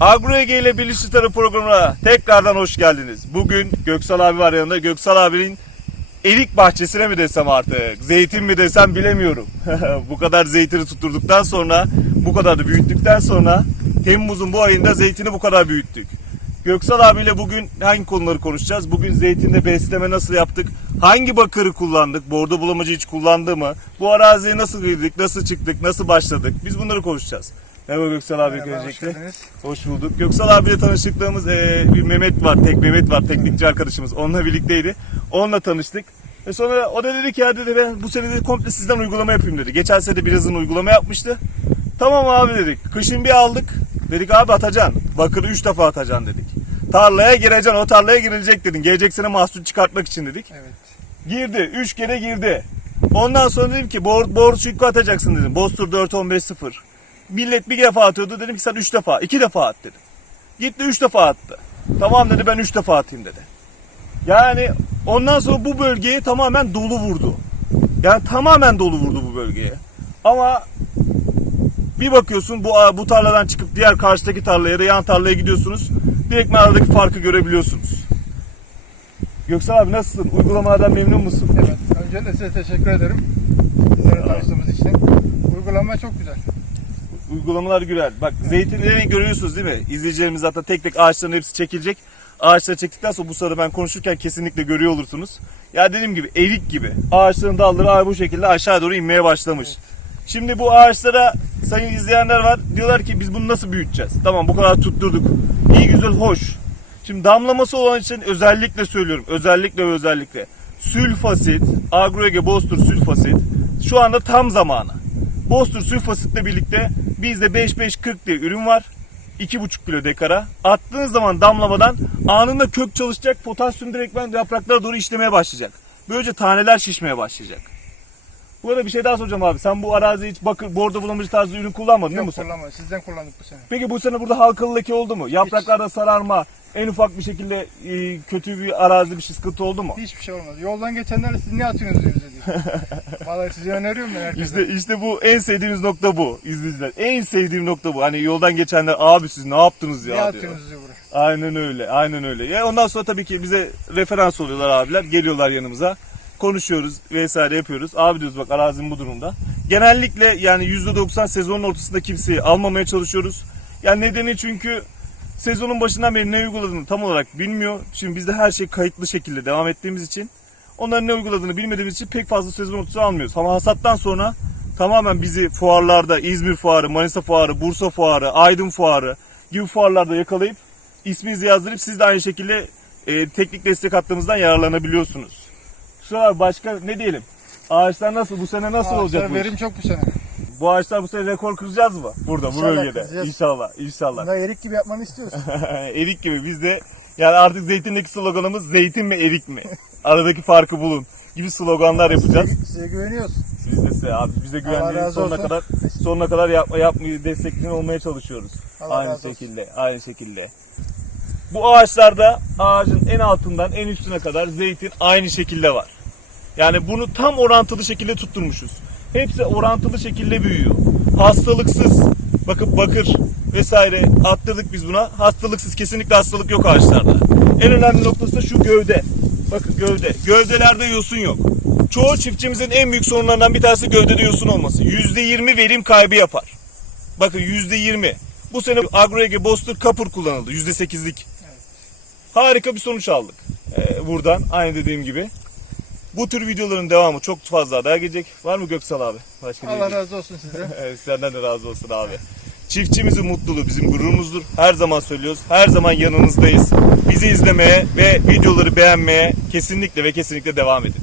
Agro Ege ile Bilinçli Tarım programına tekrardan hoş geldiniz. Bugün Göksal abi var yanında. Göksal abinin erik bahçesine mi desem artık, zeytin mi desem bilemiyorum. bu kadar zeytini tutturduktan sonra, bu kadar da büyüttükten sonra Temmuz'un bu ayında zeytini bu kadar büyüttük. Göksal abiyle bugün hangi konuları konuşacağız? Bugün zeytinde besleme nasıl yaptık? Hangi bakırı kullandık? Bordo bulamacı hiç kullandı mı? Bu araziye nasıl girdik? Nasıl çıktık? Nasıl başladık? Biz bunları konuşacağız. Merhaba Göksal abi Merhaba, hoş öncelikle. geldiniz. Hoş bulduk. Göksal abiyle tanıştıklığımız eee, bir Mehmet var, tek Mehmet var, teknikçi arkadaşımız. Onunla birlikteydi. Onunla tanıştık. Ve sonra o da dedi ki ya dedi ben bu sene de komple sizden uygulama yapayım dedi. Geçen sene de birazını uygulama yapmıştı. Tamam abi dedik. Kışın bir aldık. Dedik abi atacaksın. Bakırı 3 defa atacaksın dedik. Tarlaya gireceksin. O tarlaya girilecek dedin. Gelecek sene mahsul çıkartmak için dedik. Evet. Girdi. 3 kere girdi. Ondan sonra dedim ki bor, bor çukur atacaksın dedim. Bostur 4-15-0. Millet bir defa atıyordu. Dedim ki sen 3 defa, 2 defa at dedim. Gitti 3 defa attı. Tamam dedi ben 3 defa atayım dedi. Yani ondan sonra bu bölgeye tamamen dolu vurdu. Yani tamamen dolu vurdu bu bölgeye. Ama bir bakıyorsun bu bu tarladan çıkıp diğer karşıdaki tarlaya yan tarlaya gidiyorsunuz. Direkt aradaki farkı görebiliyorsunuz. Göksel abi nasılsın? Uygulamalardan memnun musun? Evet. Öncelikle size teşekkür ederim. Sizlerle tanıştığımız için. Uygulama çok güzel. Uygulamalar güzel. Bak zeytinleri görüyorsunuz değil mi? İzleyicilerimiz zaten tek tek ağaçların hepsi çekilecek. Ağaçları çektikten sonra bu sırada ben konuşurken kesinlikle görüyor olursunuz. Ya dediğim gibi erik gibi. Ağaçların dalları bu şekilde aşağı doğru inmeye başlamış. Şimdi bu ağaçlara sayın izleyenler var. Diyorlar ki biz bunu nasıl büyüteceğiz? Tamam bu kadar tutturduk. İyi güzel hoş. Şimdi damlaması olan için özellikle söylüyorum. Özellikle ve özellikle. Sülfasit, Agroege Bostur sülfasit şu anda tam zamanı. Bostur sülfasitle birlikte bizde 5-5-40 diye ürün var. 2,5 kilo dekara. Attığınız zaman damlamadan anında kök çalışacak. Potasyum direktmen yapraklara doğru işlemeye başlayacak. Böylece taneler şişmeye başlayacak. Bu arada bir şey daha soracağım abi. Sen bu araziye hiç bakır, bordo bulamacı tarzı ürün kullanmadın değil mi bu Yok sene? kullanma. Sizden kullandık bu sene. Peki bu sene burada halkalı leke oldu mu? Yapraklarda sararma, en ufak bir şekilde e, kötü bir arazi bir şey sıkıntı oldu mu? Hiçbir şey olmadı. Yoldan geçenlerle siz ne atıyorsunuz bize diyor. Vallahi size öneriyorum ben herkese. İşte işte bu en sevdiğimiz nokta bu izleyiciler. En sevdiğim nokta bu. Hani yoldan geçenler abi siz ne yaptınız ne ya diyor. atıyorsunuz diyor buraya. Aynen öyle. Aynen öyle. Ya ondan sonra tabii ki bize referans oluyorlar abiler. Geliyorlar yanımıza. Konuşuyoruz vesaire yapıyoruz. Abi diyoruz bak arazim bu durumda. Genellikle yani %90 sezonun ortasında kimseyi almamaya çalışıyoruz. Yani nedeni çünkü sezonun başından beri ne uyguladığını tam olarak bilmiyor. Şimdi bizde her şey kayıtlı şekilde devam ettiğimiz için onların ne uyguladığını bilmediğimiz için pek fazla sezon ortası almıyoruz. Ama hasattan sonra tamamen bizi fuarlarda İzmir fuarı, Manisa fuarı, Bursa fuarı, Aydın fuarı gibi fuarlarda yakalayıp isminizi yazdırıp siz de aynı şekilde e, teknik destek hattımızdan yararlanabiliyorsunuz. Sıra başka ne diyelim? Ağaçlar nasıl? Bu sene nasıl Ağaçlara olacak bu iş? verim çok bu sene. Bu ağaçlar bu sene rekor kıracağız mı? Burada bu İnşallah bölgede. kıracağız. İnşallah, inşallah. Bunda erik gibi yapmanı istiyoruz. erik gibi biz de yani artık zeytindeki sloganımız zeytin mi erik mi? Aradaki farkı bulun gibi sloganlar yapacağız. Size, güveniyoruz. Biz de size abi bize güvendiğiniz razı sonuna olsun. kadar sonuna kadar yapma yapmayı destekleyen olmaya çalışıyoruz. Allah aynı razı olsun. şekilde, aynı şekilde. Bu ağaçlarda ağacın en altından en üstüne kadar zeytin aynı şekilde var. Yani bunu tam orantılı şekilde tutturmuşuz. Hepsi orantılı şekilde büyüyor. Hastalıksız. Bakın bakır vesaire attırdık biz buna. Hastalıksız kesinlikle hastalık yok ağaçlarda. En önemli noktası da şu gövde. Bakın gövde. Gövdelerde yosun yok. Çoğu çiftçimizin en büyük sorunlarından bir tanesi gövdede yosun olması. %20 verim kaybı yapar. Bakın %20. Bu sene AgroEge Bostur Kapur kullanıldı. %8'lik. Harika bir sonuç aldık. Ee, buradan aynı dediğim gibi. Bu tür videoların devamı çok fazla daha gelecek. Var mı Göksal abi? Başka Allah diyecek? razı olsun size. Evet, senden de razı olsun abi. Çiftçimizin mutluluğu bizim gururumuzdur. Her zaman söylüyoruz. Her zaman yanınızdayız. Bizi izlemeye ve videoları beğenmeye kesinlikle ve kesinlikle devam edin.